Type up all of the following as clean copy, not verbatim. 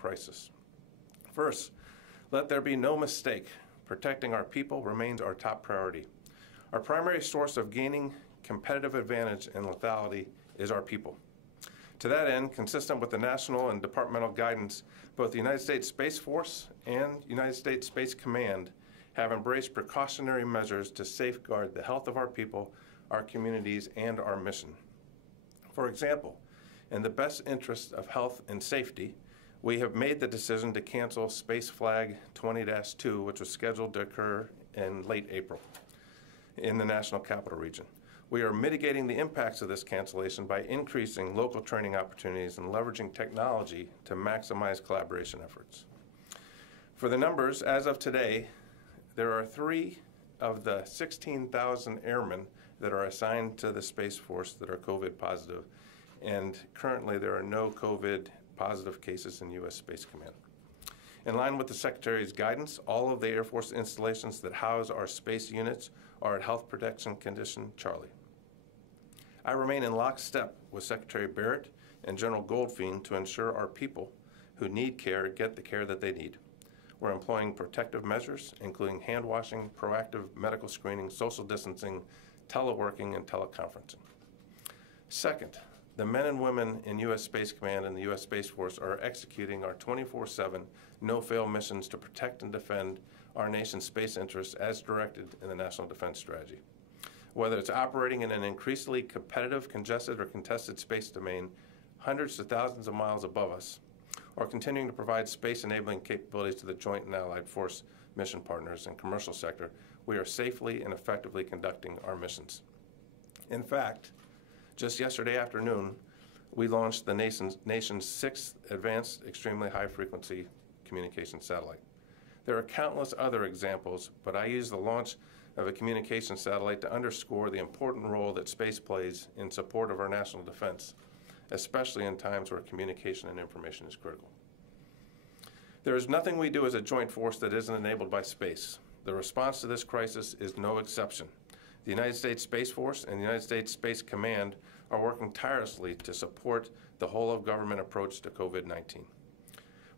crisis. First, let there be no mistake. Protecting our people remains our top priority. Our primary source of gaining competitive advantage and lethality is our people. To that end, consistent with the national and departmental guidance, both the United States Space Force and United States Space Command have embraced precautionary measures to safeguard the health of our people, our communities, and our mission. For example, in the best interest of health and safety, we have made the decision to cancel Space Flag 20-2, which was scheduled to occur in late April in the National Capital Region. We are mitigating the impacts of this cancellation by increasing local training opportunities and leveraging technology to maximize collaboration efforts. For the numbers, as of today, there are 3 of the 16,000 airmen that are assigned to the Space Force that are COVID positive, and currently there are no COVID positive cases in U.S. Space Command. In line with the Secretary's guidance, all of the Air Force installations that house our space units are at Health Protection Condition Charlie. I remain in lockstep with Secretary Barrett and General Goldfein to ensure our people who need care get the care that they need. We're employing protective measures, including hand washing, proactive medical screening, social distancing, teleworking, and teleconferencing. Second, the men and women in U.S. Space Command and the U.S. Space Force are executing our 24/7 no-fail missions to protect and defend our nation's space interests as directed in the National Defense Strategy. Whether it's operating in an increasingly competitive, congested, or contested space domain hundreds to thousands of miles above us, or continuing to provide space-enabling capabilities to the Joint and Allied Force mission partners and commercial sector, we are safely and effectively conducting our missions. In fact, just yesterday afternoon, we launched the nation's 6th advanced extremely high-frequency communication satellite. There are countless other examples, but I use the launch of a communication satellite to underscore the important role that space plays in support of our national defense, especially in times where communication and information is critical. There is nothing we do as a joint force that isn't enabled by space. The response to this crisis is no exception. The United States Space Force and the United States Space Command are working tirelessly to support the whole-of-government approach to COVID-19.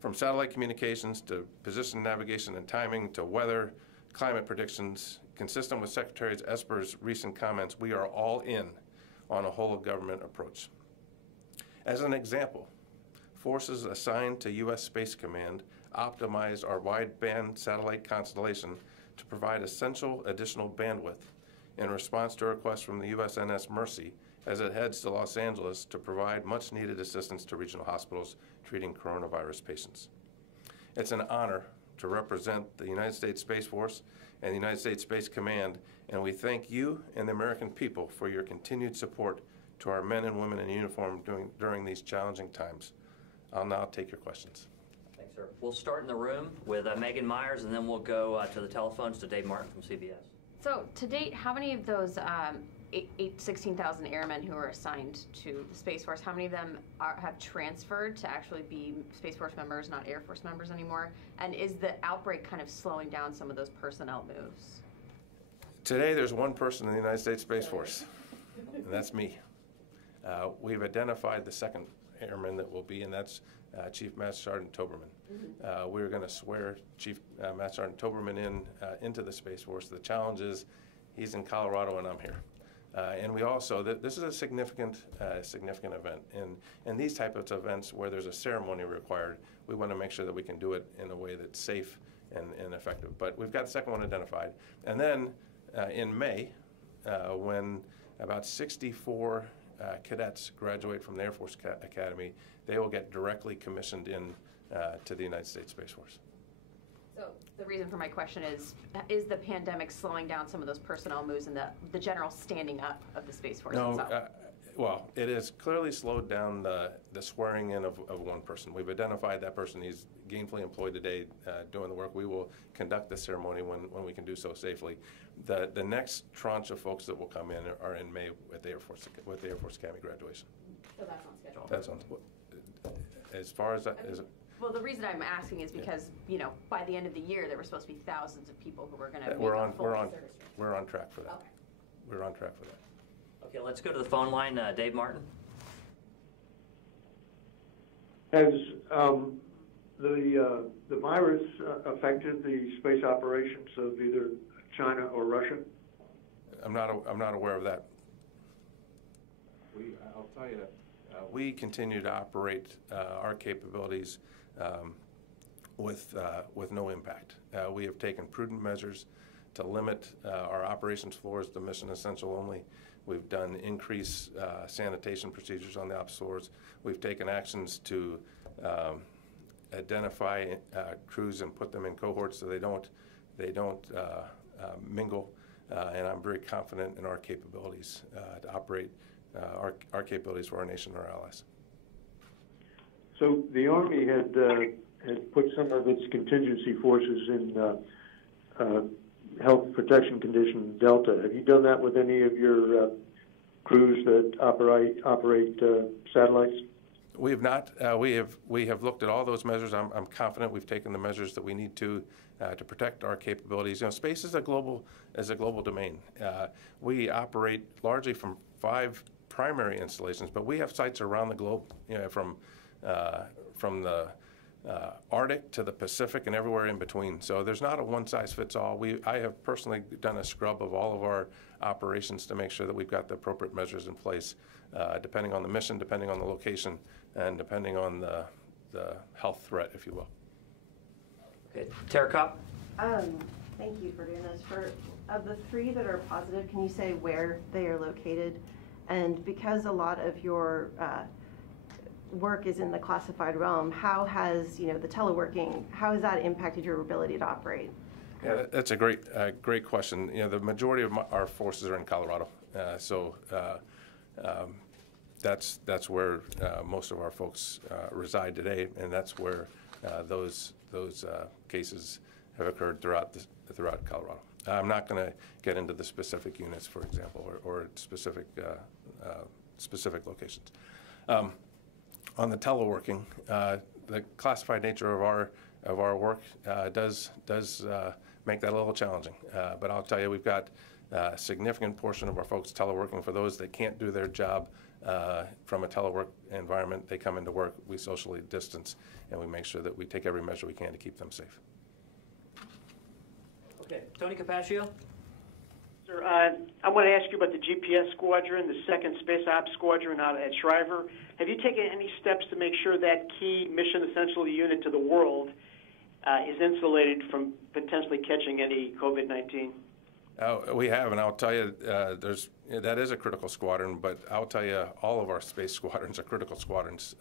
From satellite communications to position navigation and timing to weather, climate predictions, consistent with Secretary Esper's recent comments, we are all in on a whole-of-government approach. As an example, forces assigned to U.S. Space Command optimized our wideband satellite constellation to provide essential additional bandwidth in response to a request from the USNS Mercy as it heads to Los Angeles to provide much-needed assistance to regional hospitals treating coronavirus patients. It's an honor to represent the United States Space Force and the United States Space Command, and we thank you and the American people for your continued support to our men and women in uniform during these challenging times. I'll now take your questions. Thanks, sir. We'll start in the room with Megan Myers, and then we'll go to the telephones to Dave Martin from CBS. So, to date, how many of those 16,000 airmen who are assigned to the Space Force, how many of them have transferred to actually be Space Force members, not Air Force members anymore? And is the outbreak kind of slowing down some of those personnel moves? Today, there's one person in the United States Space Force, and that's me. We've identified the second airman that will be, and that's Chief Master Sergeant Toberman. We're going to swear Chief Master Sergeant Toberman into the Space Force. The challenge is he's in Colorado and I'm here. And we also, this is a significant event. And these types of events where there's a ceremony required, we want to make sure that we can do it in a way that's safe and effective. But we've got the second one identified. And then in May, when about 64 cadets graduate from the Air Force Academy, they will get directly commissioned in to the United States Space Force. So the reason for my question is the pandemic slowing down some of those personnel moves and the general standing up of the Space Force itself? Well, it has clearly slowed down the swearing in of one person. We've identified that person. He's gainfully employed today doing the work. We will conduct the ceremony when we can do so safely. The next tranche of folks that will come in are in May with the Air Force Academy graduation. So that's on schedule? That's on. As far as that is. Well, the reason I'm asking is because, you know, by the end of the year, there were supposed to be thousands of people who were going to we're on track for that. Okay. We're on track for that. Okay, let's go to the phone line. Dave Martin. Has The virus affected the space operations of either China or Russia? I'm not aware of that. I'll tell you, we continue to operate our capabilities with no impact. We have taken prudent measures to limit our operations floors to mission essential only. We've done increased sanitation procedures on the ops floors. We've taken actions to identify crews and put them in cohorts so they don't mingle. And I'm very confident in our capabilities to operate our capabilities for our nation and our allies. So the Army had put some of its contingency forces in health protection condition Delta. Have you done that with any of your crews that operate satellites? We have not. We have looked at all those measures. I'm confident we've taken the measures that we need to protect our capabilities. You know, space is a global domain. We operate largely from 5 primary installations, but we have sites around the globe. You know, from the Arctic to the Pacific and everywhere in between. So there's not a one-size-fits-all. I have personally done a scrub of all of our operations to make sure that we've got the appropriate measures in place, depending on the mission, depending on the location, and depending on the health threat, if you will. Okay, Tara Kopp. Thank you for doing this. Of the 3 that are positive, can you say where they are located? And because a lot of your work is in the classified realm, how has the teleworking, how has that impacted your ability to operate? Yeah, that's a great question. You know, the majority of our forces are in Colorado, so that's where most of our folks reside today, and that's where those cases have occurred throughout Colorado. I'm not going to get into the specific units, for example, or specific locations. On the teleworking, the classified nature of our work does make that a little challenging. But I'll tell you, we've got a significant portion of our folks teleworking. For those that can't do their job from a telework environment, they come into work, we socially distance, and we make sure that we take every measure we can to keep them safe. Okay, Tony Capaccio. Sir, I want to ask you about the GPS squadron, the 2nd Space Ops Squadron out at Shriver. Have you taken any steps to make sure that key mission essential unit to the world is insulated from potentially catching any COVID-19? We have, and I'll tell you, that is a critical squadron, but I'll tell you, all of our space squadrons are critical squadrons.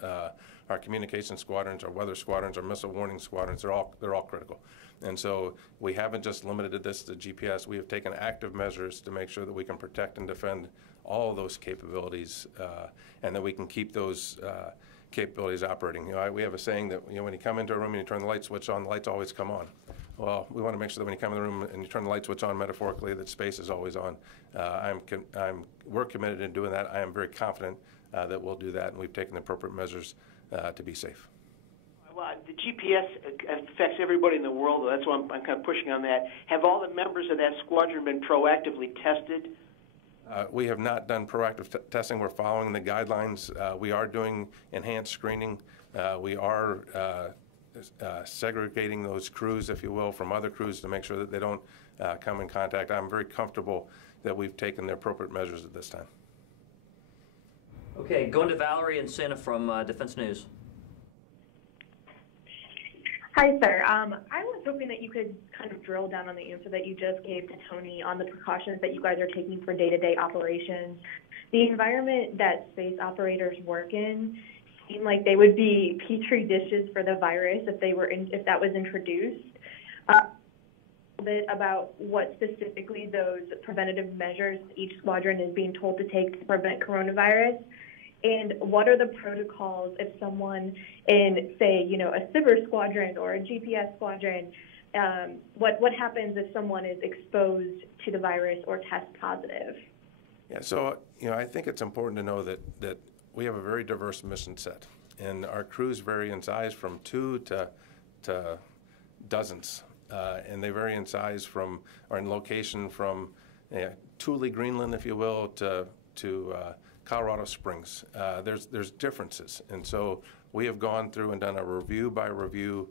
Our communication squadrons, our weather squadrons, our missile warning squadrons, they're all critical. And so we haven't just limited this to GPS. We have taken active measures to make sure that we can protect and defend all of those capabilities, and that we can keep those capabilities operating. You know, we have a saying that when you come into a room and you turn the light switch on, the lights always come on. Well, we want to make sure that when you come in the room and you turn the light switch on, metaphorically, that space is always on. We're committed to doing that. I am very confident that we'll do that, and we've taken the appropriate measures to be safe. Well, the GPS affects everybody in the world. That's why I'm kind of pushing on that. Have all the members of that squadron been proactively tested? We have not done proactive testing. We're following the guidelines. We are doing enhanced screening. We are segregating those crews, if you will, from other crews to make sure that they don't come in contact. I'm very comfortable that we've taken the appropriate measures at this time. Okay, going to Valerie and Santa from Defense News. Hi, sir. I was hoping that you could kind of drill down on the answer that you just gave to Tony on the precautions that you guys are taking for day-to-day operations. The environment that space operators work in seem like they would be petri dishes for the virus if that was introduced. A bit about what specifically those preventative measures each squadron is being told to take to prevent coronavirus. And what are the protocols if someone in, say, a cyber squadron or a GPS squadron, what happens if someone is exposed to the virus or tests positive? Yeah, so I think it's important to know that we have a very diverse mission set, and our crews vary in size from 2 to dozens, and they vary in size or in location from Thule, Greenland, if you will, to Colorado Springs. There's differences, and so we have gone through and done a review by review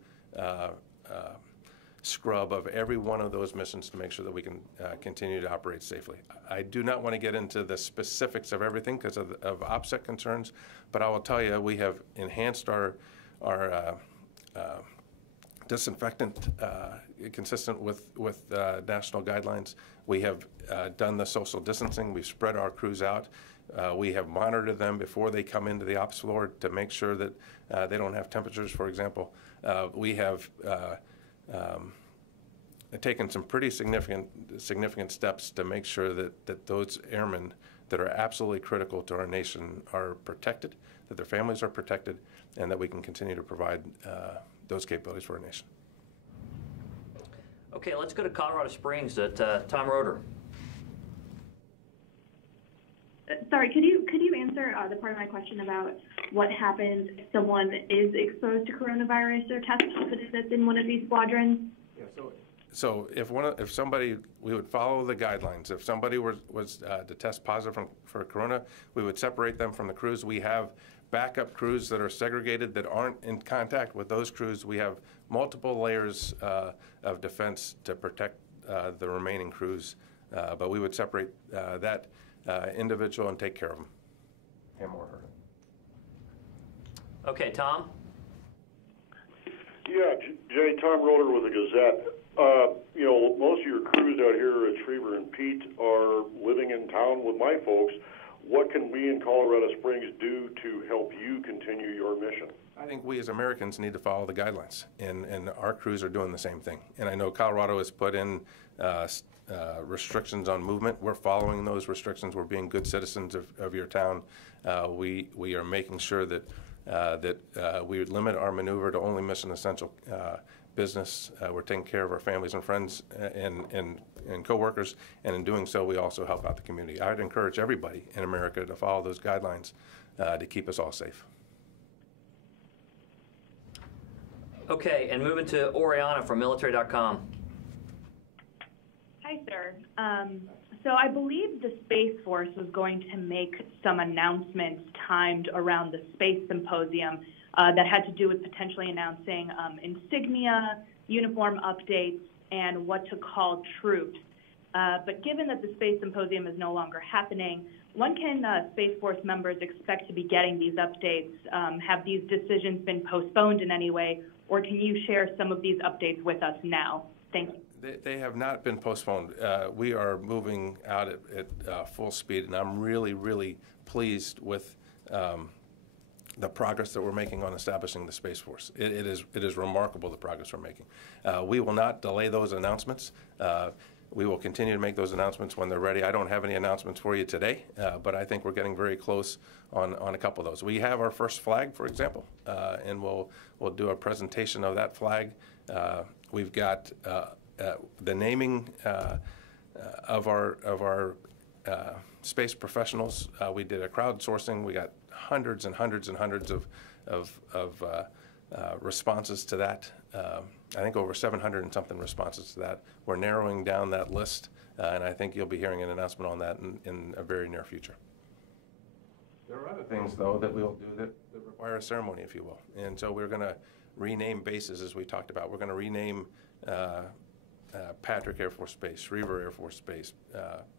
scrub of every one of those missions to make sure that we can continue to operate safely. I do not want to get into the specifics of everything because of OPSEC concerns, but I will tell you we have enhanced our disinfectant consistent with national guidelines. We have done the social distancing. We've spread our crews out. We have monitored them before they come into the ops floor to make sure that they don't have temperatures, for example. We have taken some pretty significant steps to make sure that those airmen that are absolutely critical to our nation are protected, that their families are protected, and that we can continue to provide those capabilities for our nation. Okay, let's go to Colorado Springs at Tom Roeder. Sorry, could you answer the part of my question about what happens if someone is exposed to coronavirus or test positive that's in one of these squadrons? Yeah, so if somebody, we would follow the guidelines. If somebody was to test positive for corona, we would separate them from the crews. We have backup crews that are segregated that aren't in contact with those crews. We have multiple layers of defense to protect the remaining crews, but we would separate that individual and take care of them. Him or her. Okay, Tom? Yeah, Jay, Tom Roeder with the Gazette. You know, most of your crews out here at Schriever and Pete are living in town with my folks. What can we in Colorado Springs do to help you continue your mission? I think we as Americans need to follow the guidelines, and our crews are doing the same thing. And I know Colorado has put in restrictions on movement. We're following those restrictions. We're being good citizens of your town. We are making sure that we limit our maneuver to only mission essential business. We're taking care of our families and friends and coworkers, and in doing so, we also help out the community. I would encourage everybody in America to follow those guidelines to keep us all safe. Okay, and moving to Oriana from military.com. Hi, sir. So I believe the Space Force was going to make some announcements timed around the Space Symposium that had to do with potentially announcing insignia, uniform updates, and what to call troops. But given that the Space Symposium is no longer happening, when can Space Force members expect to be getting these updates? Have these decisions been postponed in any way, or can you share some of these updates with us now? Thank you. They have not been postponed. We are moving out at full speed, and I'm really, really pleased with the progress that we're making on establishing the Space Force. It is remarkable the progress we're making. We will not delay those announcements. We will continue to make those announcements when they're ready. I don't have any announcements for you today, but I think we're getting very close on a couple of those. We have our first flag, for example, and we'll do a presentation of that flag. We've got the naming of our space professionals. We did a crowdsourcing. We got hundreds and hundreds and hundreds of responses to that. I think over 700 and something responses to that. We're narrowing down that list, and I think you'll be hearing an announcement on that in a very near future. There are other things, though, that we'll do that require a ceremony, if you will. And so we're going to rename bases, as we talked about. We're going to rename Patrick Air Force Base, Schriever Air Force Base,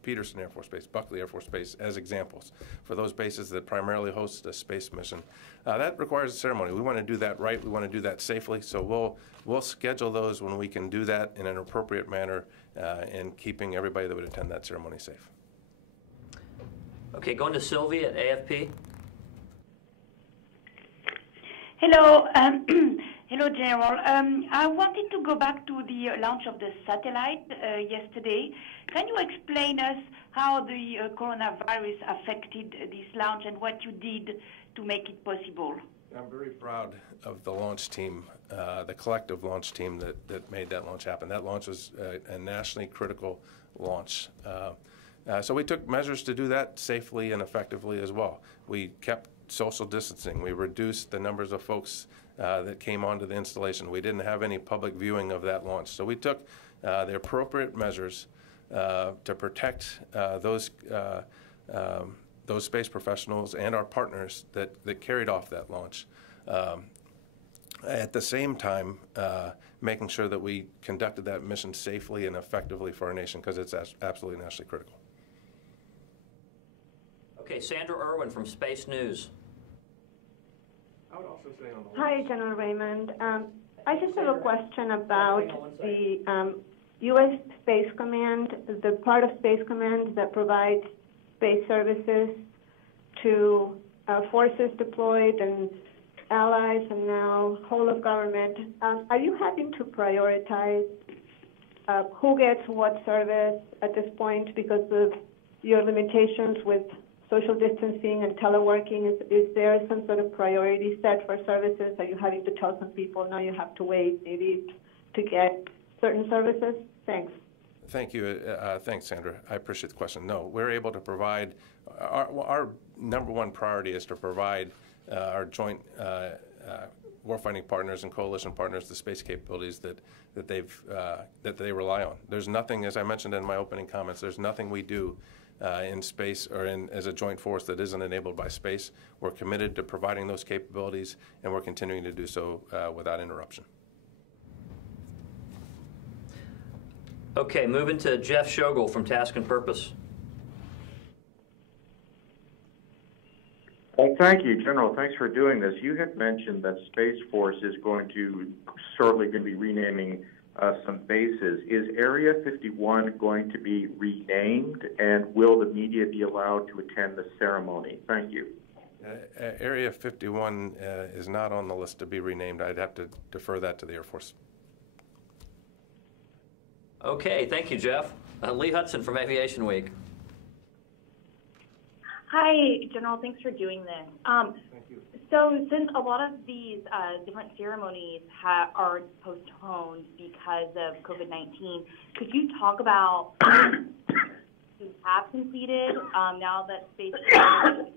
Peterson Air Force Base, Buckley Air Force Base as examples for those bases that primarily host a space mission. That requires a ceremony. We want to do that right. We want to do that safely. So we'll schedule those when we can do that in an appropriate manner and keeping everybody that would attend that ceremony safe. Okay, going to Sylvie at AFP. Hello. Hello, General. I wanted to go back to the launch of the satellite yesterday. Can you explain us how the coronavirus affected this launch and what you did to make it possible? I'm very proud of the launch team, the collective launch team that made that launch happen. That launch was a nationally critical launch. So we took measures to do that safely and effectively as well. We kept social distancing. We reduced the numbers of folks that came onto the installation. We didn't have any public viewing of that launch. So we took the appropriate measures to protect those space professionals and our partners that carried off that launch. At the same time, making sure that we conducted that mission safely and effectively for our nation, because it's absolutely nationally critical. Okay, Sandra Irwin from Space News. I would also say on the Hi, General Raymond. I just have a question about the U.S. Space Command, the part of Space Command that provides space services to forces deployed and allies and now whole of government. Are you having to prioritize who gets what service at this point because of your limitations with social distancing and teleworking? Is there some sort of priority set for services? Are you having to tell some people, no, you have to wait maybe to get certain services? Thanks. Thank you. Thanks, Sandra. I appreciate the question. No, we're able to provide, our number one priority is to provide our joint warfighting partners and coalition partners the space capabilities that they rely on. There's nothing, as I mentioned in my opening comments, there's nothing we do in space or as a joint force that isn't enabled by space. We're committed to providing those capabilities, and we're continuing to do so without interruption. Okay, moving to Jeff Shogel from Task and Purpose. Well, thank you, General. Thanks for doing this. You had mentioned that Space Force is shortly going to be renaming some bases. Is Area 51 going to be renamed, and will the media be allowed to attend the ceremony? Thank you. Area 51 is not on the list to be renamed. I'd have to defer that to the Air Force. Okay, thank you, Jeff. Lee Hudson from Aviation Week. Hi, General. Thanks for doing this. Thank you. So since a lot of these different ceremonies are postponed because of COVID-19, could you talk about who have completed now that space is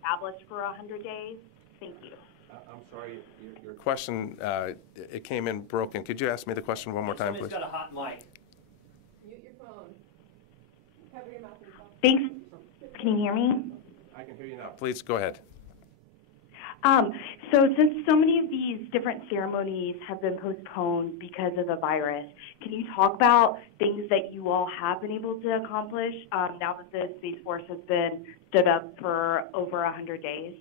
established for 100 days? Thank you. I'm sorry, your question, it came in broken. Could you ask me the question one more time, please? Somebody's got a hot mic. Mute your phone. Cover your mouth and phone. Thanks. Can you hear me? I can hear you now. Please go ahead. So since so many of these different ceremonies have been postponed because of the virus, can you talk about things that you all have been able to accomplish now that the Space Force has been stood up for over 100 days?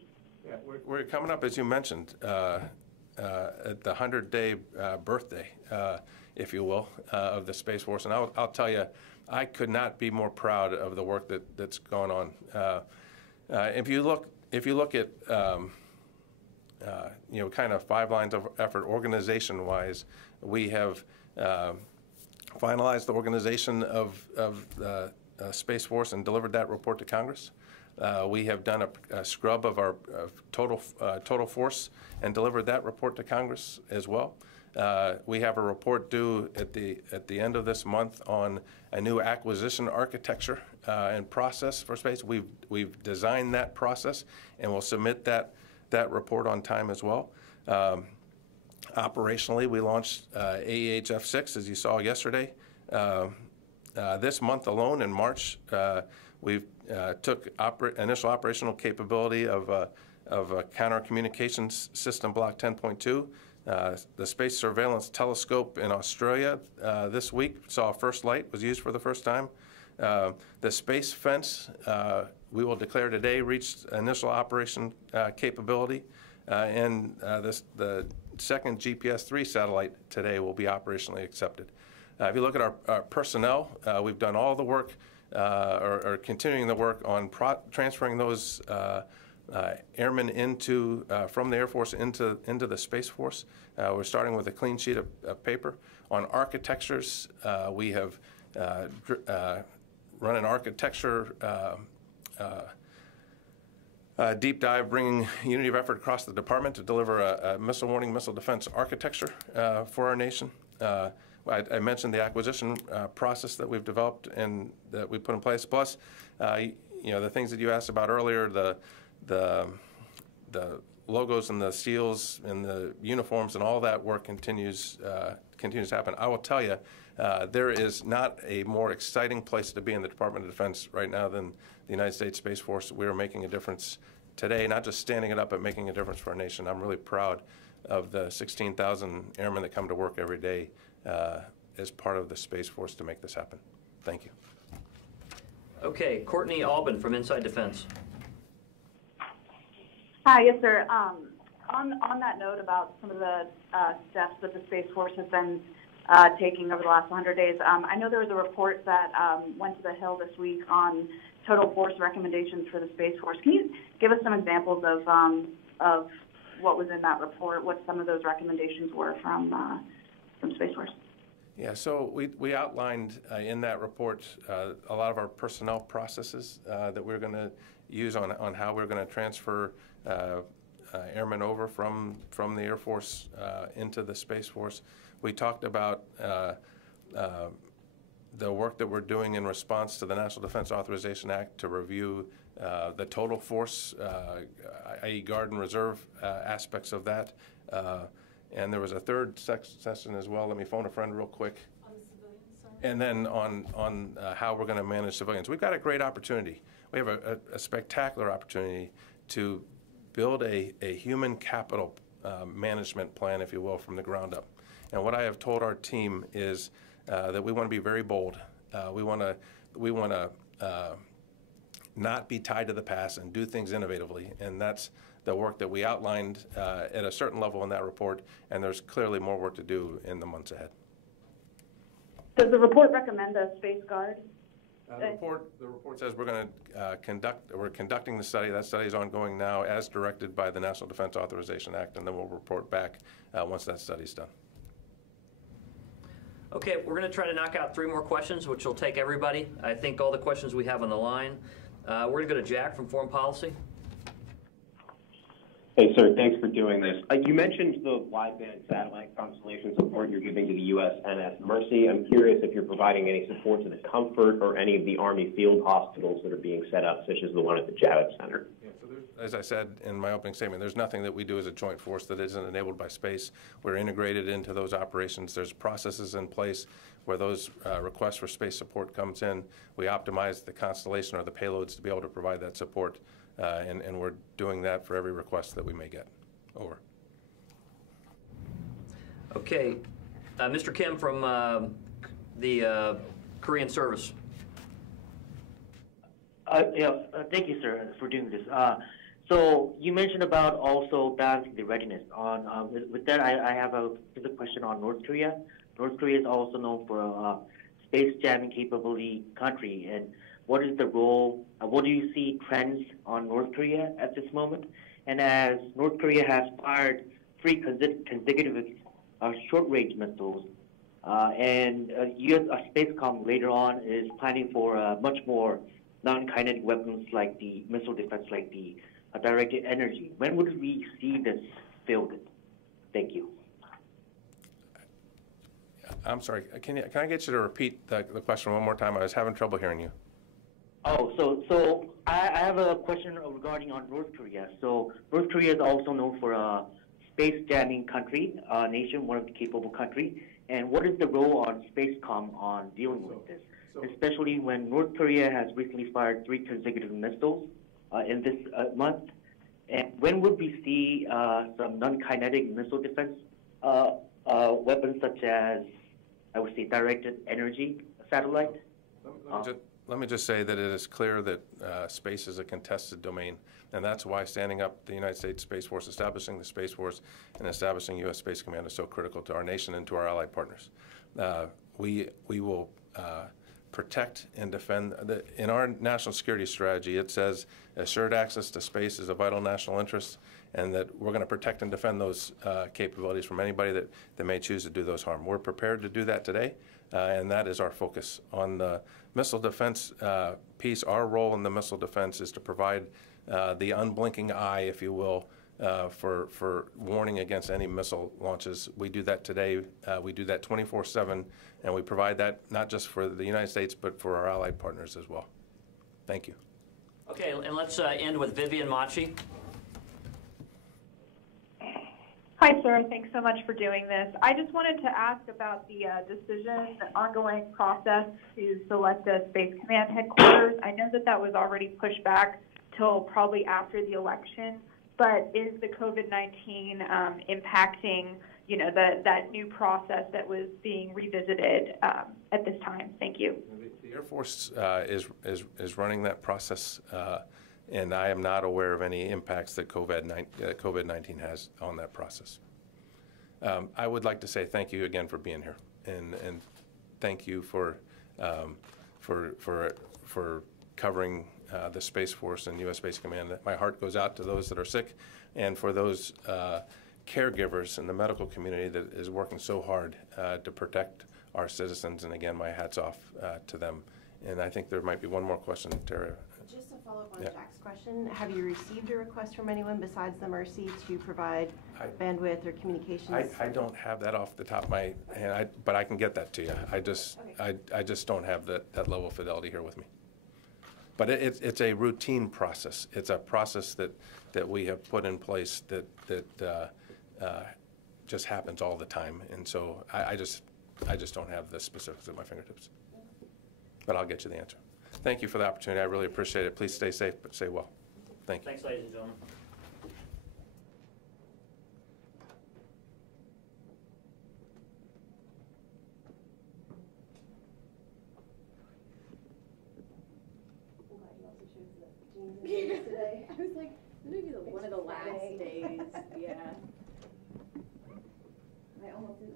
Yeah, we're coming up, as you mentioned, at the 100-day birthday, if you will, of the Space Force. And I'll tell you, I could not be more proud of the work that's gone on. If you look at kind of 5 lines of effort organization-wise, we have finalized the organization of Space Force and delivered that report to Congress. We have done a scrub of our total force and delivered that report to Congress as well. We have a report due at the end of this month on a new acquisition architecture and process for space. We've designed that process, and we'll submit that report on time as well. Operationally, we launched AEHF-6, as you saw yesterday. This month alone, in March, we took initial operational capability of a counter communications system block 10.2. The Space Surveillance Telescope in Australia this week saw a first light, was used for the first time. The Space Fence, we will declare today, reached initial operation capability. And the second GPS-3 satellite today will be operationally accepted. If you look at our personnel, we've done all the work, or continuing the work on transferring those airmen from the Air Force into the Space Force. We're starting with a clean sheet of paper. On architectures, we have run an architecture deep dive, bringing unity of effort across the department to deliver a missile warning, missile defense architecture for our nation. I mentioned the acquisition process that we've developed and that we put in place. Plus, the things that you asked about earlier, the logos and the seals and the uniforms and all that work continues to happen. I will tell you, there is not a more exciting place to be in the Department of Defense right now than the United States Space Force. We are making a difference today, not just standing it up, but making a difference for our nation. I'm really proud of the 16,000 airmen that come to work every day as part of the Space Force to make this happen. Thank you. Okay, Courtney Albin from Inside Defense. Hi, yes, sir. On that note about some of the steps that the Space Force has been taking over the last 100 days, I know there was a report that went to the Hill this week on total force recommendations for the Space Force. Can you give us some examples of what was in that report, what some of those recommendations were from Space Force? Yeah, so we outlined in that report a lot of our personnel processes that we're going to use on how we're going to transfer airmen over from the Air Force into the Space Force. We talked about the work that we're doing in response to the National Defense Authorization Act to review the total force, i.e. Guard and Reserve aspects of that. And there was a third session as well. Let me phone a friend real quick. On the civilian side? And then on how we're going to manage civilians. We've got a great opportunity. We have a spectacular opportunity to build a human capital management plan, if you will, from the ground up. And what I have told our team is that we want to be very bold. We want to not be tied to the past and do things innovatively. And that's the work that we outlined at a certain level in that report, and there's clearly more work to do in the months ahead. Does the report recommend a Space Guard? The report says we're conducting the study. That study is ongoing now as directed by the National Defense Authorization Act, and then we'll report back once that study's done. Okay, we're going to try to knock out 3 more questions, which will take everybody. I think all the questions we have on the line. We're going to go to Jack from Foreign Policy. Hey, sir, thanks for doing this. You mentioned the wideband satellite constellation support you're giving to the USNS Mercy. I'm curious if you're providing any support to the Comfort or any of the Army field hospitals that are being set up, such as the one at the Javits Center. Yeah, so as I said in my opening statement, there's nothing that we do as a joint force that isn't enabled by space. We're integrated into those operations. There's processes in place where those requests for space support comes in. We optimize the constellation or the payloads to be able to provide that support. And we're doing that for every request that we may get. Over. Okay. Mr. Kim from the Korean Service. Thank you, sir, for doing this. So you mentioned about also balancing the readiness. With that, I have a question on North Korea. North Korea is also known for a space jamming capability country, and what is the role, what do you see trends on North Korea at this moment? And as North Korea has fired 3 consecutive short-range missiles, and U.S. Spacecom later on is planning for much more non-kinetic weapons like the missile defense, like the directed energy. When would we see this fielded? Thank you. I'm sorry, can I get you to repeat the question one more time? I was having trouble hearing you. Oh, so I have a question regarding on North Korea. So North Korea is also known for a space jamming country, nation, one of the capable country. And what is the role on Spacecom on dealing with this? Especially when North Korea has recently fired 3 consecutive missiles in this month. And when would we see some non-kinetic missile defense weapons such as, I would say, directed energy satellite? Let me just say that it is clear that space is a contested domain, and that's why standing up the United States Space Force, establishing the Space Force, and establishing U.S. Space Command is so critical to our nation and to our allied partners. We will protect and defend. In our national security strategy, it says assured access to space is a vital national interest, and that we're going to protect and defend those capabilities from anybody that may choose to do those harm. We're prepared to do that today, and that is our focus. On the missile defense piece, our role in the missile defense is to provide the unblinking eye, if you will, for warning against any missile launches. We do that today. We do that 24/7, and we provide that not just for the United States, but for our allied partners as well. Thank you. Okay, and let's end with Vivian Machi. Hi, sir. Thanks so much for doing this. I just wanted to ask about the decision, the ongoing process to select a Space Command headquarters. I know that was already pushed back till probably after the election. But is the COVID-19 impacting, that new process that was being revisited at this time? Thank you. The Air Force is running that process, and I am not aware of any impacts that COVID-19 has on that process. I would like to say thank you again for being here, and thank you for covering the Space Force and U.S. Space Command. My heart goes out to those that are sick, and for those caregivers in the medical community that is working so hard to protect our citizens. And again, my hat's off to them. And I think there might be one more question, Tara. Just to follow up on Jack's question, have you received a request from anyone besides the Mercy to provide bandwidth or communications? I don't have that off the top of my head, but I can get that to you. I just don't have that level of fidelity here with me. But it's a routine process. It's a process that we have put in place that just happens all the time. And so I just don't have the specifics at my fingertips. But I'll get you the answer. Thank you for the opportunity. I really appreciate it. Please stay safe, but stay well. Thank you. Thanks, ladies and gentlemen. Today. I was like, maybe one of the last days. Yeah. I almost didn't